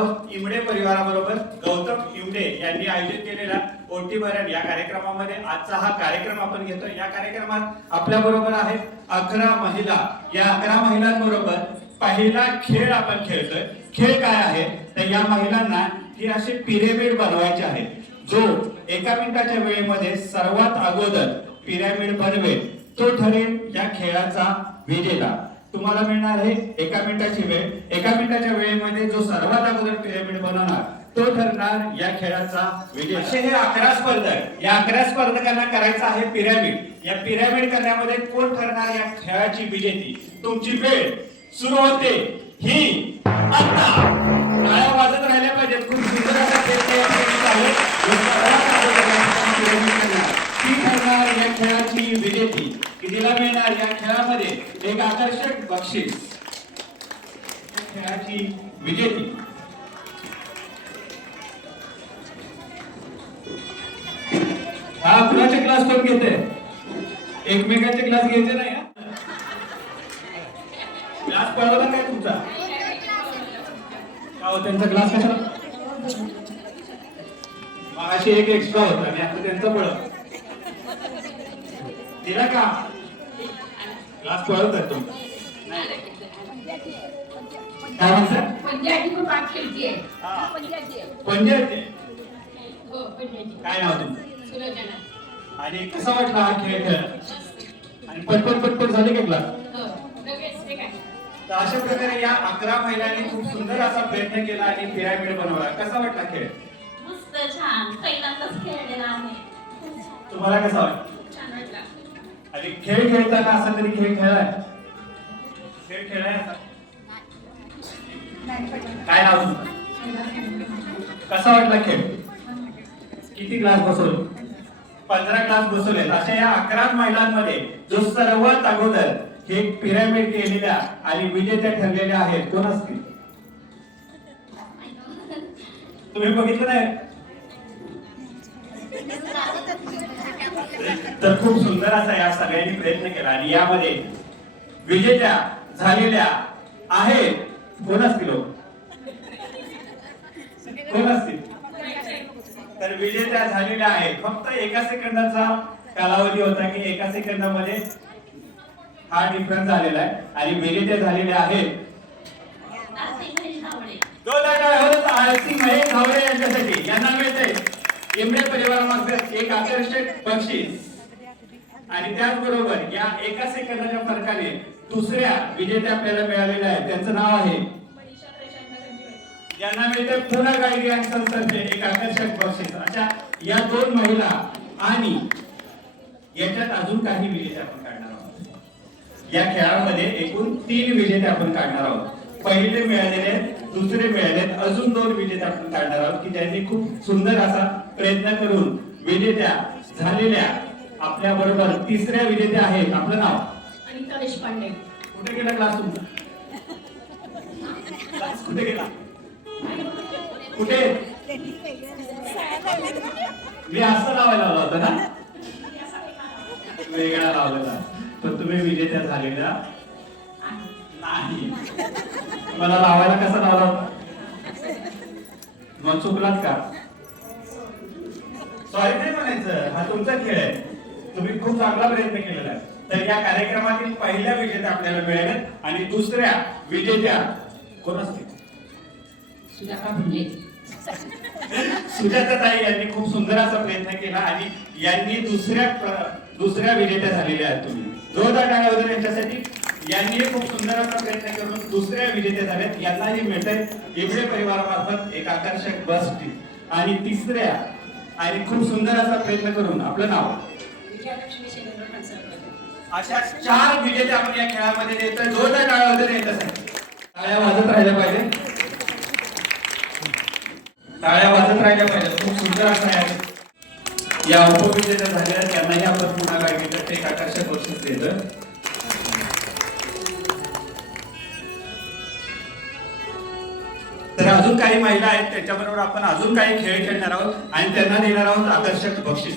आहोत इमडे परिवाराबरोबर गौतम इमडे यांनी आयोजित केलेला ओटी भरण या कार्यक्रमामध्ये आजचा हा कार्यक्रम आपण घेतोय। या कार्यक्रमात आपल्या बरोबर आहेत 11 महिला। या 11 महिलांबरोबर पहिला खेळ आपण खेळतोय। खेळ काय आहे तर या महिलांना ही अशी पिरॅमिड बनवायची आहे। जो एका मिनिटाच्या वेळेमध्ये सर्वात अगोदर पिरॅमिड बनवेल तो ठरेल या खेळाचा विजेता। तुम्हाला मिळणार आहे एका मिनिटाची वेळ। एका मिनिटाच्या वेळेमध्ये जो सर्वात अगोदर पिरॅमिड बनवणार तो ठरणार या खेळाचा विजेता। असे हे 11 स्पर्धक, या 11 स्पर्धकांना करायचा आहे पिरॅमिड। या पिरॅमिड करण्यामध्ये कोण ठरणार या खेळाची विजेती? तुमची वेळ सुरू होते ही आता। टाळ्या वाजत राहिल्या पाहिजेत। खूप सुंदर असा खेळ आहे। ती ठरणार या खेळाची विजेती की तिला मिळणार या खेळामध्ये एक आकर्षक बक्षीस। खेळाची विजेती हा कुणाचे क्लास कोण घेते? एकमेकांचे क्लास घ्यायचे नाही हा। क्लास पळवला काय तुमचा? का त्यांचा क्लास कशाला? मागाशी एक एक्स्ट्रा होता आणि आता त्यांचा पळव दिला का? क्लास पळवतात तुम्ही काय म्हणतात? पंजाबी को बात खेलती है। पंजाबी हो पंजाबी। काय नाव तुमचं? सुलोचना। आणि कसा वाटला हा खेळ खेळ? आणि पटपट पटपट झाले का क्लास? हो लगेच ते काय? तर अशा प्रकारे या 11 महिलांनी खूप सुंदर असा प्रयत्न केला आणि पिरॅमिड बनवला। कसा वाटला खेळ? मस्त छान, पहिल्यांदाच खेळलेला आहे। तुम्हाला कसा वाटला? छान वाटला। आणि खेळ खेळताना असा तरी खेळ खेळलाय? खेळ खेळलाय असा? काय नाव तुमचं? कसा वाटला खेळ? किती क्लास बसवले? 15 क्लास बसवले। अशा या 11 महिलांमध्ये जो सर्वात अगोदर हे पिरॅमिड केलेल्या आणि विजेत्या ठरलेल्या आहेत कोण असतील? तुम्ही बघितलं नाही? तर खूप सुंदर असा या सगळ्यांनी प्रयत्न केला आणि यामध्ये विजेत्या झालेल्या आहेत कोण असतील? कोण असतील? तर विजेत्या झालेल्या आहेत। फक्त एका सेकंदाचा कालावधी होता की एका सेकंदामध्ये हा डिफरन्स झालेला आहे आणि विजेत्या झालेल्या आहेत आरती महेश धावडे यांच्यासाठी। यांना मिळते इमडे परिवारामार्फत एक आकर्षक बक्षीस आणि त्याचबरोबर या एका सेकंदाच्या फरकाने दुसऱ्या विजेत्या आपल्याला मिळालेल्या आहेत। त्यांचं नाव आहे यांना मिळते पुणे गाईड संस्थेचे एक आकर्षक बक्षीस। अशा या 2 महिला आणि याच्यात अजून काही विजेते आपण काढणार आहोत। या खेळामध्ये एकूण 3 विजेते आपण काढणार आहोत। पहिले मिळालेले, दुसरे मिळाले, अजून 2 विजेते आपण काढणार आहोत की ज्यांनी खूप सुंदर असा प्रयत्न करून विजेत्या झालेल्या आपल्या बरोबर तिसऱ्या विजेत्या आहेत। आपलं नाव? अनिता देशपांडे। कुठे गेला क्लास तुमचा? क्लास कुठे गेला? कुठे? मी असं लावायला लावला होता ना? वेगळा लावलेला। पण तुम्ही विजेत्या झालेल्या नाही। मला लावायला कसा लावला होता? मग चुकलात का? सॉरी नाही म्हणायचं, हा तुमचा खेळ आहे। तुम्ही खूप चांगला प्रयत्न केलेला आहे। तर या कार्यक्रमातील पहिल्या विजेत्या आपल्याला मिळाल्या आणि दुसऱ्या विजेत्या कोण असतील? सुजाता भुंजे। सुजाता ताई यांनी खूप सुंदर असा प्रयत्न केला आणि यांनी दुसऱ्या विजेत्या झालेल्या आहेत। तुम्ही जोरदार टाळ्या वाजवा यांच्यासाठी। यांनी खूप सुंदर असा प्रयत्न करून दुसऱ्या विजेत्या झाल्यात। यांनाही मिळतंय इमडे परिवारामार्फत एक आकर्षक बक्षीस आणि तिसऱ्या आणि खूप सुंदर असा प्रयत्न करून आपलं नाव? विजयलक्ष्मी शेखर फणसळकर। अशा 4 विजेत्या आपण या खेळामध्ये देतोय। जोरदार टाळ्या वाजवा यांच्यासाठी। टाळ्या वाजत राहिल्या पाहिजे, टाळ्या वाजत राहिल्या पाहिजे। खूप सुंदर असं आहे। या उपविजेत्या झालेल्या त्यांनाही आपण पुन्हा गाईडचं एक आकर्षक बक्षीस देतोय। तर अजून काही महिला आहेत त्याच्याबरोबर आपण अजून काही खेळ खेळणार आहोत आणि त्यांना देणार आहोत आकर्षक बक्षीस।